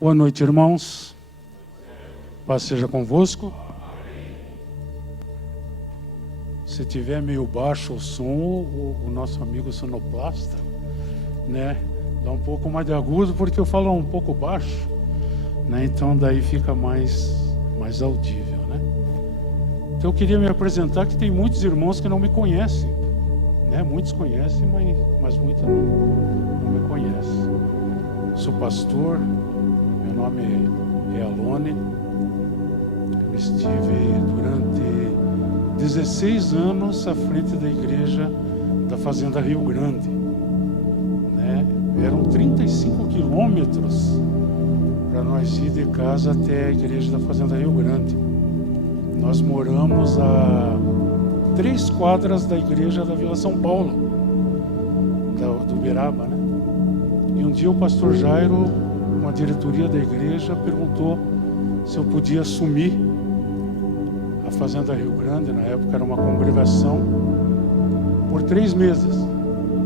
Boa noite, irmãos. Paz seja convosco. Se tiver meio baixo o som, o nosso amigo sonoplasta, né, dá um pouco mais de agudo, porque eu falo um pouco baixo, né, então daí fica mais audível, né. Então eu queria me apresentar, que tem muitos irmãos que não me conhecem, né, muitos conhecem, mas muitos não me conhecem. Sou pastor, meu nome é Alone. Eu estive durante 16 anos à frente da igreja da Fazenda Rio Grande, né? Eram 35 quilômetros para nós ir de casa até a igreja da Fazenda Rio Grande. Nós moramos a 3 quadras da igreja da Vila São Paulo, do Uberaba, né? E um dia o pastor Jairo, uma diretoria da igreja, perguntou se eu podia assumir a Fazenda Rio Grande. Na época era uma congregação, por 3 meses.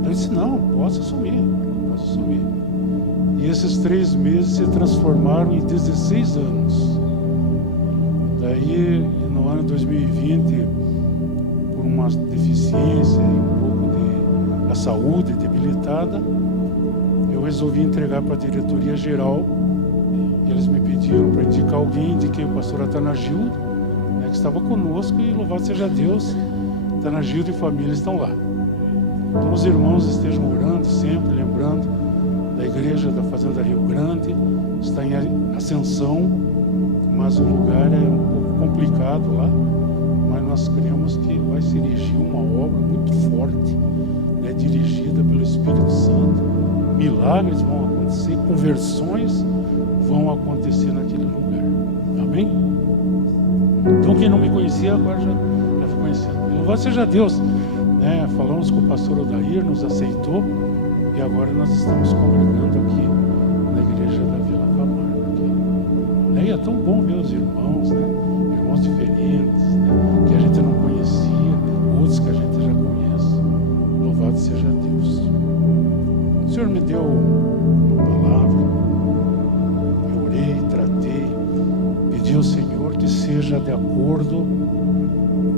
Eu disse, não, posso assumir. E esses 3 meses se transformaram em 16 anos. Daí, no ano 2020, por uma deficiência e um pouco a saúde debilitada, eu resolvi entregar para a diretoria geral. E eles me pediram para indicar alguém. Indiquei o pastor Atanagildo, né, que estava conosco, e louvado seja Deus, Atanagildo e família estão lá. Então os irmãos estejam orando sempre, lembrando da igreja da Fazenda Rio Grande. Está em ascensão, mas o lugar é um pouco complicado lá, mas nós cremos que vai se erigir uma obra muito forte, né, dirigida pelo Espírito Santo. Milagres vão acontecer, conversões vão acontecer naquele lugar. Amém? Então quem não me conhecia agora já foi conhecendo. Louvado seja Deus, né? Falamos com o pastor Odair, nos aceitou, e agora nós estamos congregando aqui na igreja da Vila Camargo aqui. E é tão bom ver os irmãos, né? Irmãos diferentes, né? Que a gente não conhecia, outros que a gente já conhece. Louvado seja Deus. O Senhor me deu uma palavra, eu orei, tratei, pedi ao Senhor que seja de acordo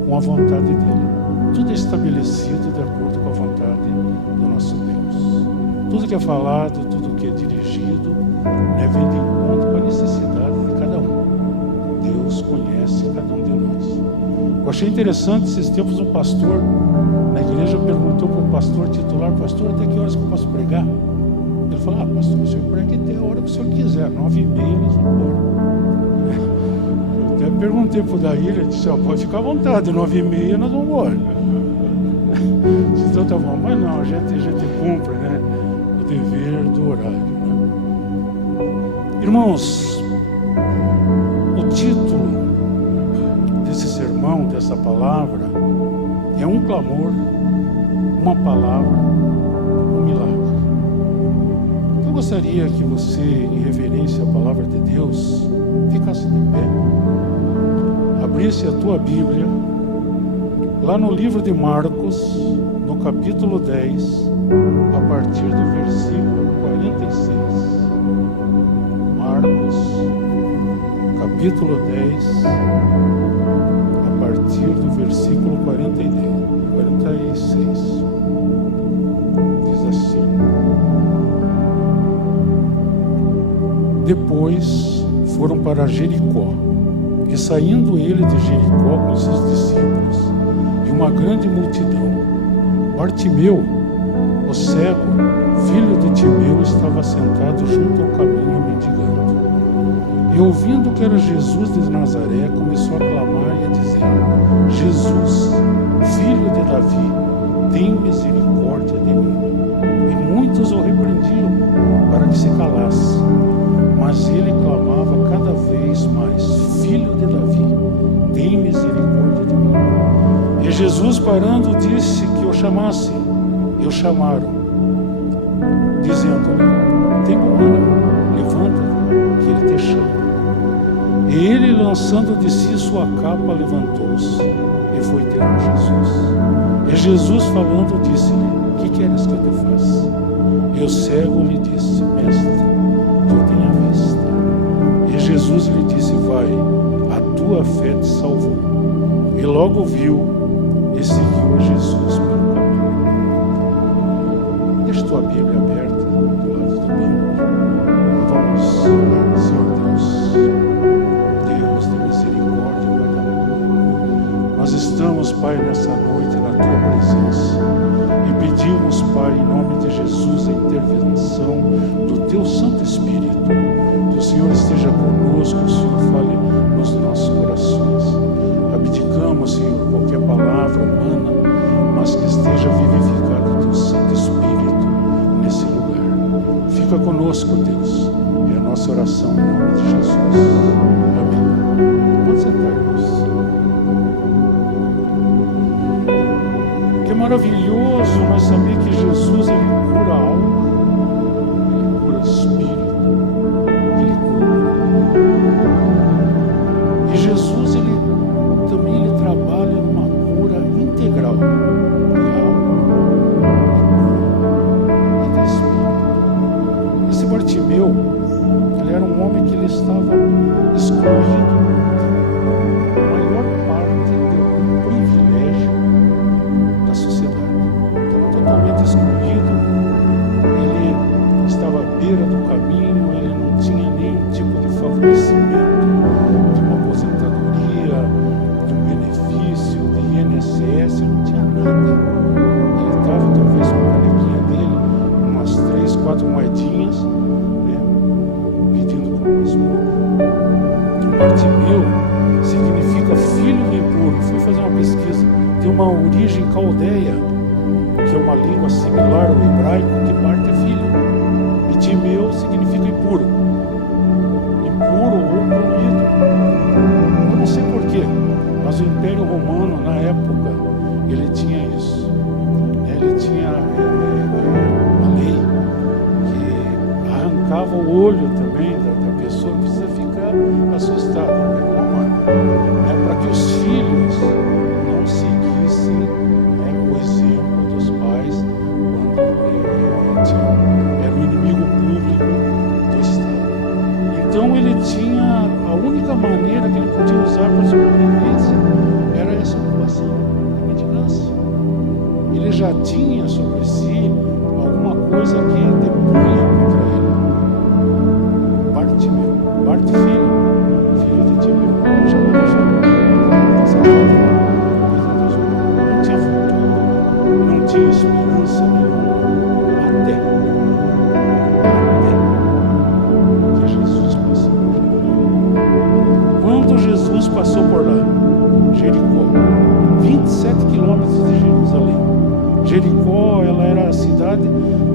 com a vontade dEle. Tudo é estabelecido de acordo com a vontade do nosso Deus. Tudo que é falado, tudo que é dirigido, né, vem de encontro com a necessidade de cada um. Deus conhece cada um de nós. Eu achei interessante, esses tempos, um pastor na igreja perguntou para o pastor titular: pastor, até que horas que eu posso pregar? Ele falou: pastor, o senhor prega até a hora que o senhor quiser, 9h30 nós vamos embora. Eu até perguntei para o Daí, ele disse: pode ficar à vontade, 9h30 nós vamos embora. Então tá bom, mas não, a gente cumpre, né, o dever do horário, né? Irmãos, o título desse sermão, dessa palavra, é um clamor, uma palavra, um milagre. Eu gostaria que você, em reverência à palavra de Deus, ficasse de pé, abrisse a tua Bíblia, lá no livro de Marcos, no capítulo 10, a partir do versículo 46. Marcos, capítulo 10, a partir do versículo 46. Diz assim: Depois foram para Jericó, e saindo ele de Jericó com seus discípulos e uma grande multidão, Bartimeu, o cego, filho de Timeu, estava sentado junto ao caminho mendigando. E ouvindo que era Jesus de Nazaré, começou a clamar e a dizer: Jesus, filho de Davi, tem misericórdia de mim. E muitos o repreendiam para que se calasse, mas ele clamava cada vez mais: Filho de Davi, tem misericórdia de mim. E Jesus, parando, disse que o chamassem. E o chamaram, dizendo-lhe: tem bom ânimo, levanta-te, que ele te chama. E ele, lançando de si sua capa, levantou-se e foi ter com Jesus. E Jesus, falando, disse-lhe: que queres que eu te faça? E o cego lhe disse: Mestre, que eu tenha vista. tua fé te salvou. E logo viu e seguiu a Jesus pelo caminho. Deixa tua Bíblia aberta do lado do banco. Vamos orar, Senhor Deus. Deus de misericórdia, Pai da amor. Nós estamos, Pai, nessa noite na tua presença e pedimos, Pai, em nome de Jesus, a intervenção do teu Santo Espírito. Que o Senhor esteja conosco, o Senhor fale nos nossos corações. Abdicamos, Senhor, qualquer palavra humana, mas que esteja vivificado o teu Santo Espírito nesse lugar. Fica conosco, Deus. É a nossa oração em nome de Jesus. Amém. Pode sentar, irmãos. Que maravilhoso nós saber que Jesus, ele cura a alma, ele cura o espírito, ele cura. E Jesus, ele também trabalha numa cura integral de alma e de espírito. Esse Bartimeu, ele era um homem que ele estava excluído da maior parte do privilégio da sociedade. Estava totalmente excluído, ele estava à beira do caminho, ele não tinha nenhum tipo de favorecimento, de uma aposentadoria, de um benefício, de INSS, não tinha nada. Ele estava talvez com a canequinha dele, umas 3, 4 moedinhas, né, pedindo por uma esmola. Bartimeu significa filho do impuro. Fui fazer uma pesquisa, tem uma origem caldeia, que é uma língua similar ao hebraico, que Bart é filho. E Timeu significa impuro. Impuro ou poluído. Eu não sei porquê, mas o Império Romano, na época, ele tinha isso. Ele tinha uma lei que arrancava o olho também da pessoa, não precisa ficar assustado, para que os filhos não seguissem o exemplo dos pais quando era o inimigo público do Estado. Então ele tinha, a única maneira que ele podia usar para sobrevivência era essa ocupação, a mendigância. Ele já tinha sobre si alguma coisa que depunha contra ele. Bartimeu, Bart filho de Timeu, chamado de João. Não tinha futuro, não tinha esperança nenhuma, até que Jesus passou por lá. Quando Jesus passou por lá, Jericó, 27 quilômetros de Jerusalém. Jericó, ela era a cidade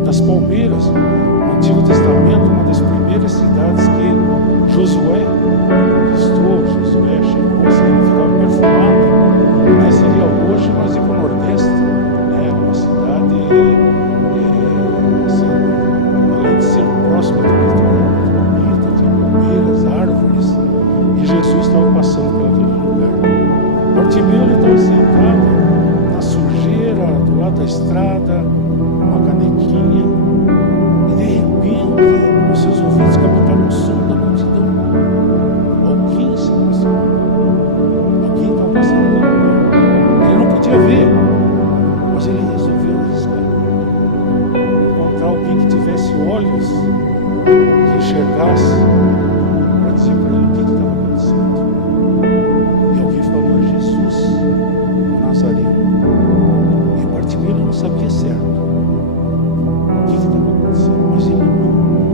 das palmeiras. No Antigo Testamento, uma das primeiras cidades que Josué conquistou, Josué chegou, significava perfumado. Seria hoje, mas ir para o Nordeste, né? Uma cidade, assim, além de ser próxima do litoral, muito bonita, tinha palmeiras, árvores, e Jesus estava passando por aquele lugar. Bartimeu, ele estava sentado na sujeira, do lado da estrada, uma canequinha, e de repente, os seus ouvidos captaram o som da multidão. Alguém se aproximou. Alguém estava passando pelo lugar. Ele não podia ver, mas ele resolveu arriscar. Encontrar alguém que tivesse olhos, que enxergasse, para dizer para ele o que estava acontecendo. E alguém falou: é Jesus, o Nazareno. E Bartimeu não sabia certo o que estava acontecendo, mas ele não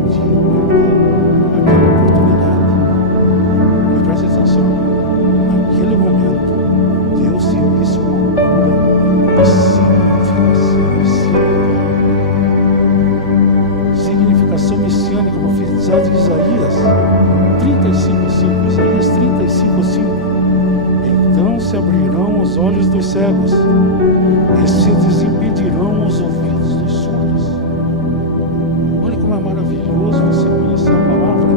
podia perder aquela oportunidade. E preste atenção, naquele momento, Deus se iniciou uma cura de significação messiânica, profetizada em Isaías 35:5. Isaías 35:5. Então se abrirão os olhos dos cegos e se desimpedirão os ouvidos dos surdos. Olha como é maravilhoso você conhecer a palavra.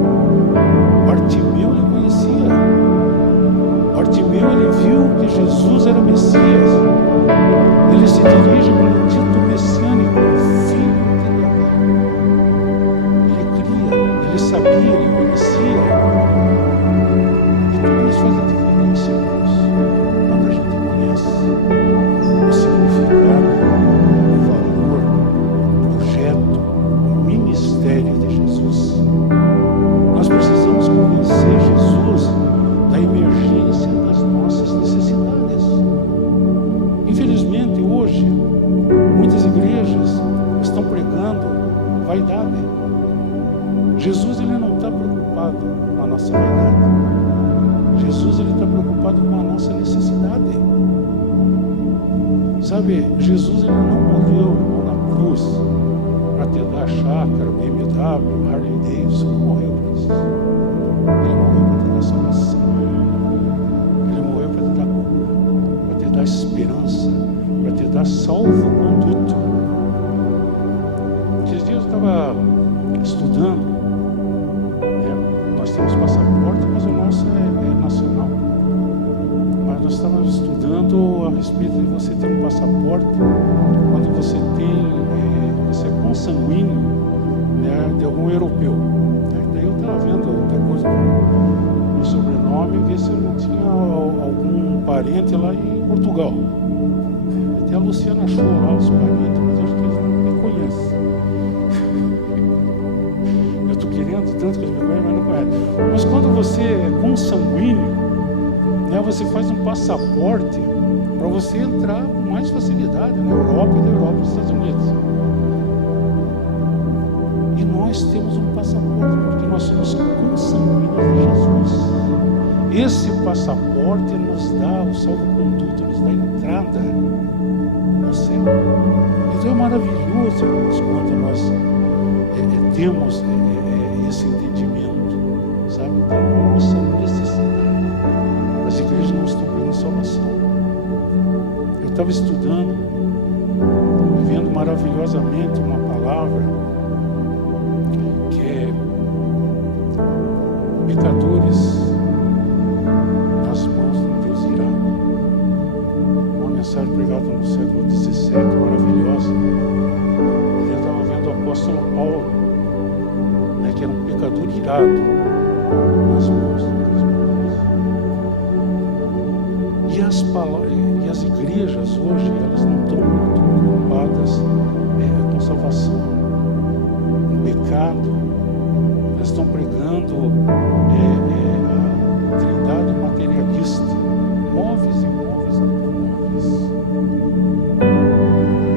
Bartimeu, ele conhecia. Bartimeu, ele viu que Jesus era Messias. Ele se dirige para o título messiânico, filho de Davi. Ele cria, ele sabia, ele conhecia. E tudo isso faz a diferença. preocupado com a nossa vaidade. Jesus, ele está preocupado com a nossa necessidade. Sabe, Jesus, ele não morreu na cruz para te dar chácara, BMW, Harley Davidson. Ele morreu para isso. Ele morreu para te dar salvação. Ele morreu para te dar cura, para te dar esperança, para te dar salvo-conduto. Esses dias eu estava estudando, nós temos passaporte, mas o nosso é nacional. Mas nós estávamos estudando a respeito de você ter um passaporte quando você você é consanguíneo, né, de algum europeu. Daí eu estava vendo de acordo com o sobrenome, ver se eu não tinha algum parente lá em Portugal. Até a Luciana achou lá os parentes, mas eu acho que eles não me conhecem. Eu estou querendo tanto que eles me conhecem, mas não conhecem. Mas quando você é consanguíneo, né, você faz um passaporte para você entrar com mais facilidade na Europa e da Europa para os Estados Unidos. E nós temos um passaporte porque nós somos consanguíneos de Jesus. Esse passaporte nos dá o salvo-conduto, nos dá a entrada no céu. Então é maravilhoso, irmãos, quando nós temos esse entendimento, sabe, da nossa necessidade. As igrejas não estão pregando salvação. Eu estava estudando, vendo maravilhosamente uma palavra que é pecadores nas mãos do Deus irado. Uma mensagem pregada no século XVII, maravilhosa. E eu estava vendo o apóstolo Paulo, né, que era um pecador irado nas mãos do Deus irado. E as igrejas hoje, elas não estão muito preocupadas com salvação, com pecado. Elas estão pregando a trindade materialista, móveis e móveis automóveis.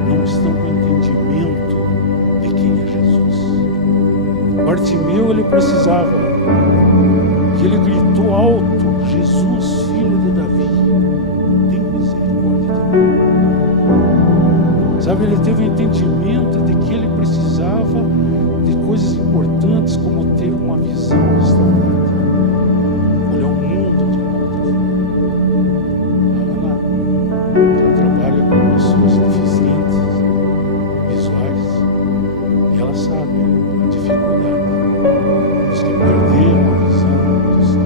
Não estão com entendimento de quem é Jesus. Bartimeu, ele precisava, que ele gritou alto: Jesus, filho de Davi, tem misericórdia de mim. Sabe, ele teve o entendimento de que ele precisava de coisas importantes, como ter uma visão restaurada, olhar o mundo de uma outra forma. Ela trabalha com pessoas deficientes visuais e ela sabe a dificuldade dos que perderam a visão, dos que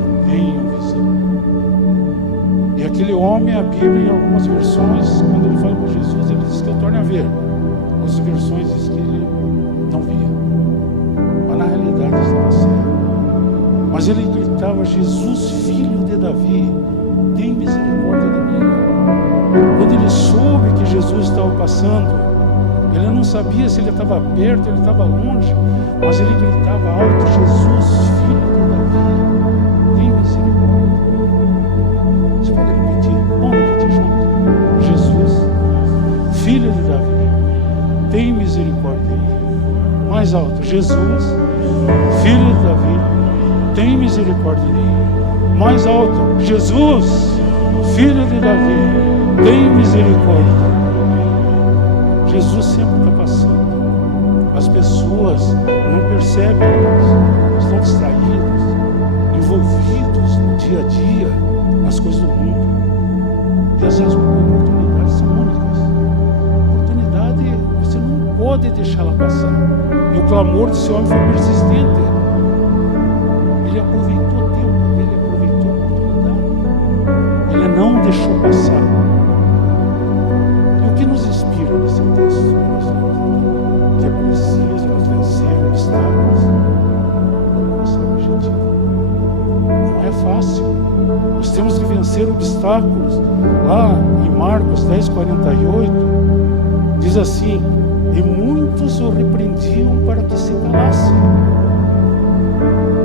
não têm a visão. E aquele homem, a Bíblia, em algumas versões, quando ele fala com Jesus, ele diz que eu torne a ver. Outras versões diz que ele não via, mas na realidade estava cego. Mas ele gritava: Jesus, filho de Davi, tem misericórdia de mim. Quando ele soube que Jesus estava passando, ele não sabia se ele estava perto, ele estava longe, mas ele gritava alto: Jesus, filho de Davi, tem misericórdia. Você pode repetir? Vamos repetir junto. Jesus, filho de Davi, tem misericórdia de mim. Mais alto: Jesus, filho de Davi, tem misericórdia de mim. Mais alto: Jesus, filho de Davi, tem misericórdia. Jesus sempre está passando. As pessoas não percebem, estão distraídas, envolvidos no dia a dia, nas coisas do mundo. E às vezes oportunidades são únicas. Oportunidade, você não pode deixar ela passar. E o clamor desse homem foi persistente. Ele aproveitou o tempo, ele aproveitou a oportunidade. Ele não deixou passar. E o que nos inspira nesse texto? Que é preciso nós vencer obstáculos no nosso objetivo. Não é fácil. Nós temos que vencer obstáculos. Lá em Marcos 10:48 diz assim: e muitos o repreendiam para que se calasse.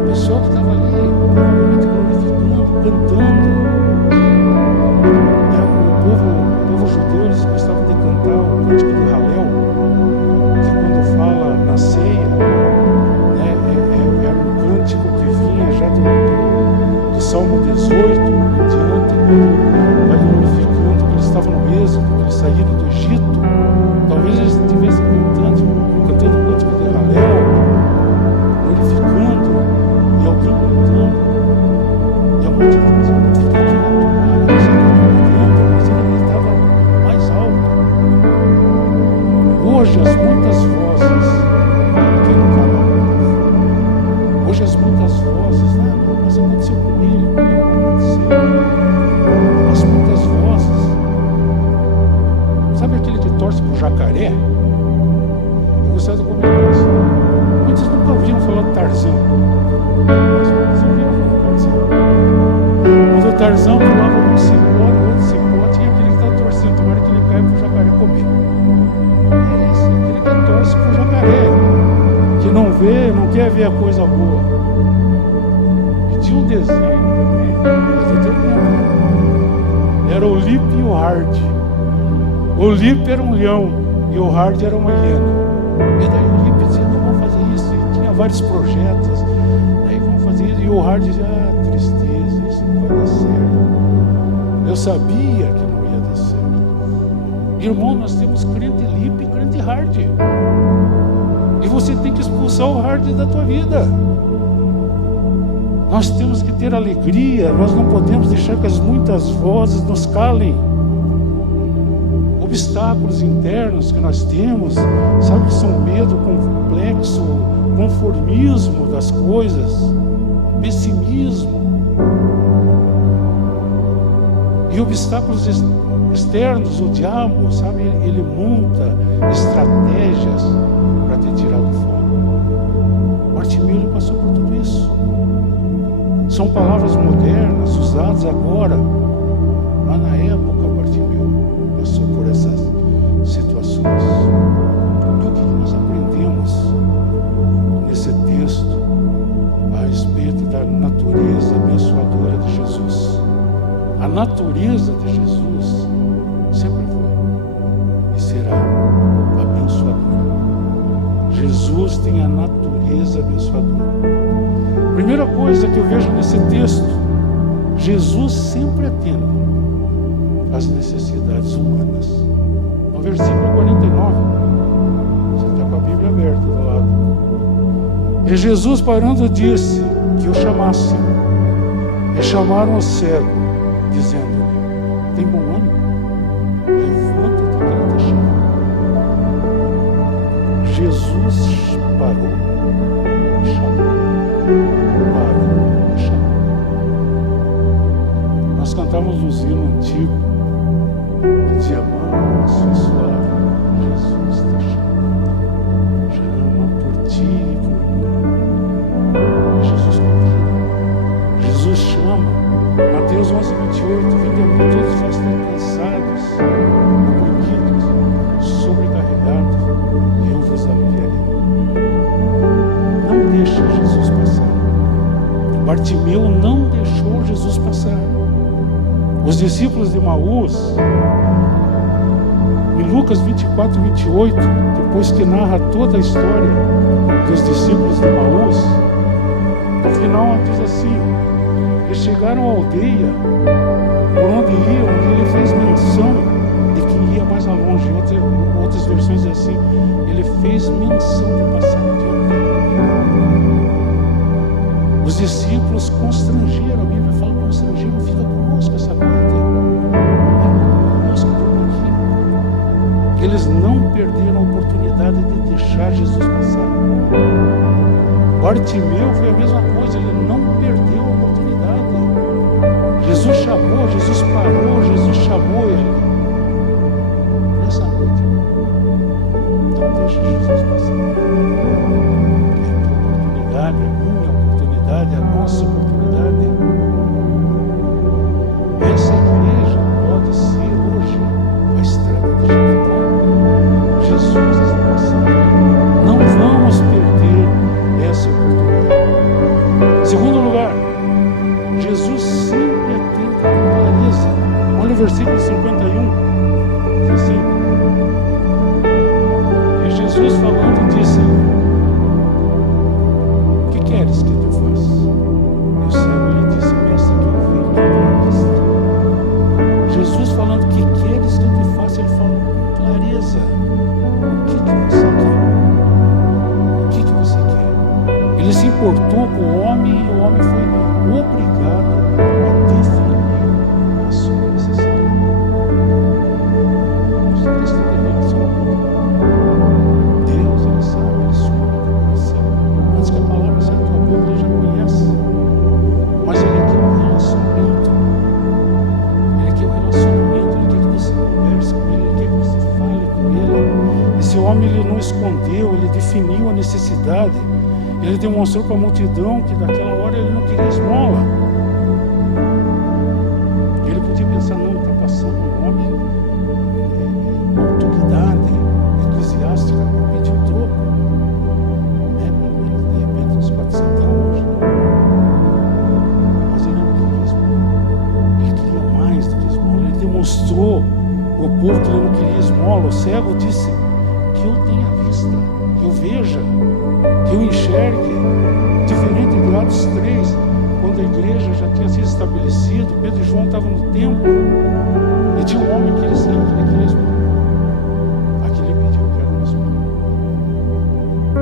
O pessoal que estava ali, provavelmente glorificando, cantando. O povo judeu, eles gostavam de cantar o cântico de Halel, que quando fala na ceia, era um cântico Salmo 18 em diante, quando vai glorificando que eles estavam no êxodo, que eles saíram do Egito. Talvez eles estivessem cantando o cântico de Halel, glorificando, e alguém cantando, e a multidão fica aqui na toalha, você mas ele estava mais alto. Hoje as muitas vozes querem calar o povo. Hoje as muitas vozes, mas aconteceu com ele, comigo aconteceu. As muitas vozes. Sabe aquele que torce pro jacaré? Eu gostaria de comentar isso. Muitos nunca ouviram falar de Tarzan. Mas muitos ouviram falar de Tarzan. Quando o Tarzan pulava num cipó, no outro cipó, tinha aquele que está torcendo, tomara que ele caia pro jacaré comer. É esse, aquele que torce pro jacaré, que não vê, não quer ver a coisa boa. E tinha um desenho também, mas eu tenho tempo. Era o Lip e o Hard. O Lip era um leão e o Hard era uma hiena. E daí o Lip dizia, não, vamos fazer isso. E tinha vários projetos. Daí vamos fazer isso. E o Hard dizia, tristeza, isso não vai dar certo. Eu sabia que não ia dar certo. Irmão, nós temos crente Lip e crente Hard. E você tem que expulsar o Hard da tua vida. Nós temos que ter alegria. Nós não podemos deixar que as muitas vozes nos calem. Obstáculos internos que nós temos, sabe que são medo, complexo, conformismo das coisas, pessimismo. E obstáculos externos, o diabo, sabe, ele monta estratégias para te tirar do fogo. Bartimeu, ele passou por tudo isso. São palavras modernas, usadas agora, mas na época Bartimeu passou por essas situações. E o que nós aprendemos nesse texto a respeito da natureza abençoadora de Jesus? A natureza de Jesus sempre foi e será abençoadora. Jesus tem a natureza abençoadora. Primeira coisa que eu vejo nesse texto, Jesus sempre atende às necessidades humanas. No versículo 49, você está com a Bíblia aberta do lado. E Jesus, parando, disse que o chamassem. E chamaram o cego, dizendo-lhe, tem bom ânimo? Levanta-te, que ele te chama. Jesus parou e chamou. Parou e chamou. Nós cantamos um hino antigo que dizia, manso e suave, Jesus te chama. Chama por ti e por mim. E Jesus convida. Jesus chama. Mateus 11, 28, vinde a mim todos vós estáis cansados, oprimidos, sobrecarregados, e eu vos aliviarei. Não deixa Jesus passar. Bartimeu não deixou Jesus passar. Os discípulos de Emaús, em Lucas 24, 28, depois que narra toda a história dos discípulos de Emaús, no final diz assim, eles chegaram à aldeia por onde iam, e ele fez menção de que ia mais longe. Outras versões dizem assim, ele fez menção de passar adiante. Os discípulos constrangeram, a Bíblia fala constrangeram, fica conosco essa noite. Fica conosco por aqui. Eles não perderam a oportunidade de deixar Jesus passar. Bartimeu foi a mesma coisa, ele não perdeu a oportunidade. Jesus chamou, Jesus parou, Jesus chamou ele. Nessa noite, não deixe Jesus passar. É a tua oportunidade, é a minha oportunidade, é a nossa oportunidade. Essa igreja pode ser hoje a estrada de Jericó. Jesus está passando. Não vamos perder essa oportunidade. Segundo lugar, Jesus sempre atende com clareza. Olha o versículo 51. Diz assim, e Jesus falando disse, o que queres que te faça? Eu homem foi obrigado a definir a sua necessidade. Você está entendendo? Deus, Ele sabe, Ele sonha no teu coração. Antes que a palavra saia da tua boca, Ele já conhece. Mas Ele quer um relacionamento. Ele quer um relacionamento. Ele quer que você converse com Ele. Ele quer que você fale com Ele. Esse homem, ele não escondeu, ele definiu a necessidade. Ele demonstrou para a multidão que daquela hora ele não queria esmola. Ele podia pensar, não, está passando um homem, uma autoridade eclesiástica, não pediu troco. Pelo menos de repente uns 400 hoje. Mas ele não queria esmola. Ele queria mais do que esmola. Ele demonstrou ao povo que ele não queria esmola. O cego disse que eu tenha vista, que eu veja, que eu enxergue. Diferente de Atos 3, quando a igreja já tinha sido estabelecida, Pedro e João estavam no templo e tinha um homem que eles queria esmola. Aqui ele pediu, eu quero uma esmola.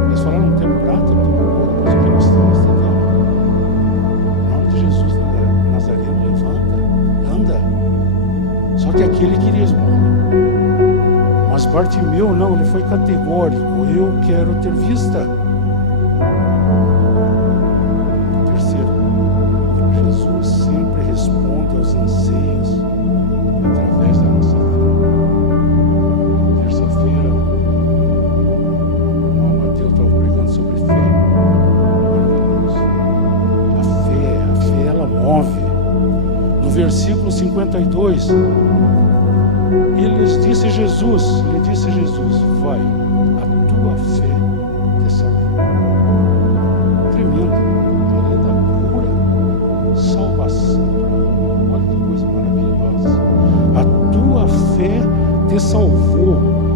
Eles falaram, não tem prata, não tem ouro, mas o que nós temos tem tempo. Em nome de Jesus Nazareno, levanta, anda. Só que aqui ele queria esmola. Mas Bartimeu não, ele foi categórico, eu quero ter vista. Terceiro, Jesus sempre responde aos anseios através da nossa fé. Terça-feira, o irmão Mateus estava pregando sobre fé. Maravilhoso. A fé ela move. No versículo 52, ele disse Jesus, vai, a tua fé te salvou. Tremendo, além da pura salvação. Olha que coisa maravilhosa. A tua fé te salvou.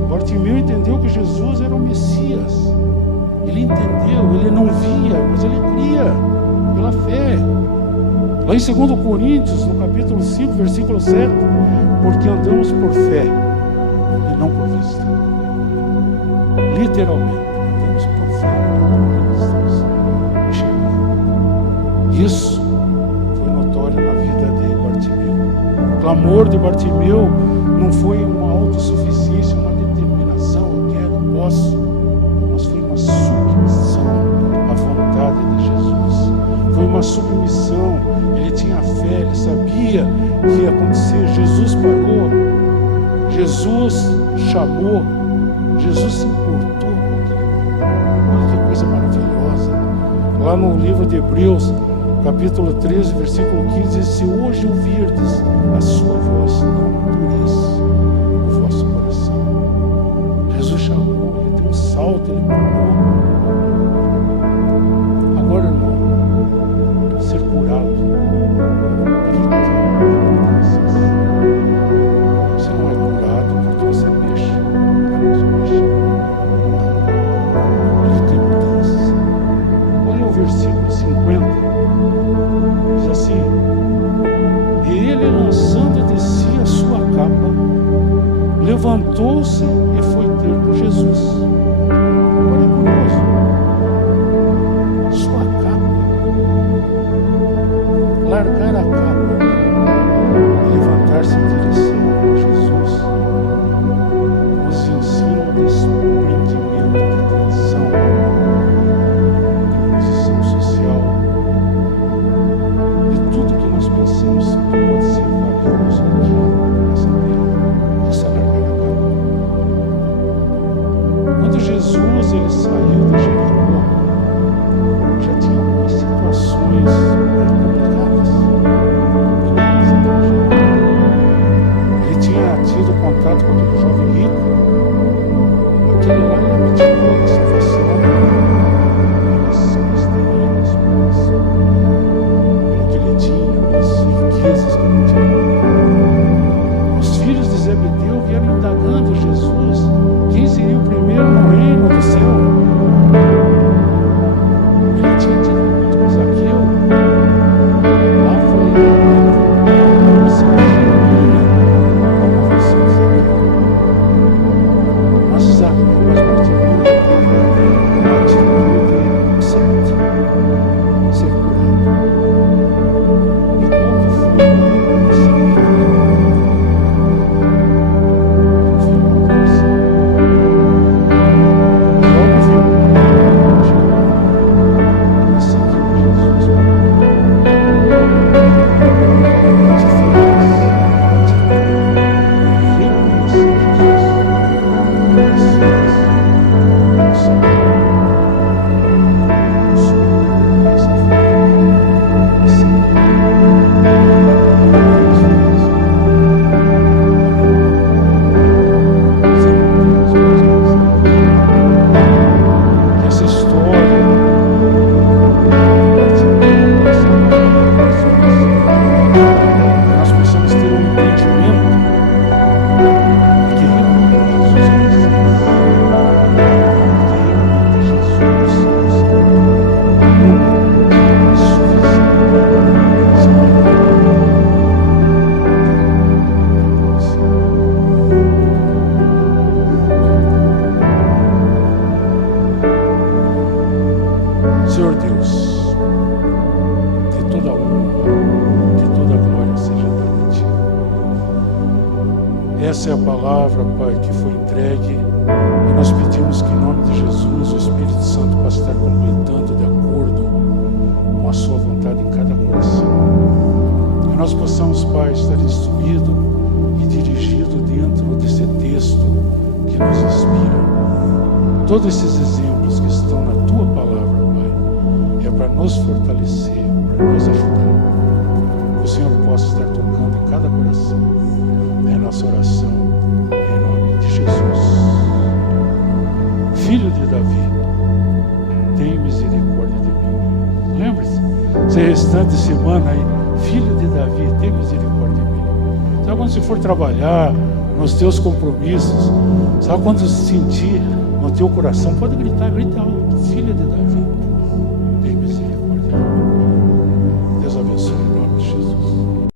Bartimeu entendeu que Jesus era o Messias. Ele entendeu, ele não via, mas ele cria pela fé. Lá em 2 Coríntios, no capítulo 5, versículo 7, porque andamos por fé e não por vista. Literalmente, andamos por fé e não por vista. Enxergando. Isso foi notório na vida de Bartimeu. O clamor de Bartimeu não foi uma autossuficiência, uma determinação, eu quero, eu posso, mas foi uma submissão à vontade de Jesus. Foi uma submissão. Ele tinha fé, ele sabia o que ia acontecer. Jesus parou, Jesus chamou, Jesus se importou com aquilo. Olha que coisa maravilhosa. Lá no livro de Hebreus, capítulo 13, versículo 15, diz: se hoje ouvirdes a sua voz, não endureça o vosso coração. Jesus chamou, ele deu um salto, ele pulou. Agora, irmão, ser curado. Você não é curado porque você mexe. Apenas mexe. Implica mudança. Olha o versículo 50. Diz assim: e ele, lançando de si a sua capa, levantou-se e foi ter com Jesus. Olha, curioso. Sua capa. Largar a capa e levantar-se em direção a Jesus nos ensina o desprendimento de tradição, de posição social, de tudo que nós pensamos que pode ser valioso aqui nessa terra. Isso é largar a capa. essa é a palavra, Pai, que foi entregue. E nós pedimos que, em nome de Jesus, o Espírito Santo possa estar completando de acordo com a sua vontade em cada coração. Que nós possamos, Pai, estar instruído e dirigido dentro desse texto que nos inspira. Todos esses exemplos que estão na Tua palavra, Pai, é para nos fortalecer, para nos ajudar. Que o Senhor possa estar tocando em cada coração. É a nossa oração, em nome de Jesus. Filho de Davi, tem misericórdia de mim. Lembre-se, esse restante de semana aí, filho de Davi, tem misericórdia de mim. Sabe quando você for trabalhar nos teus compromissos, sabe quando você sentir no teu coração, pode gritar, grita alto.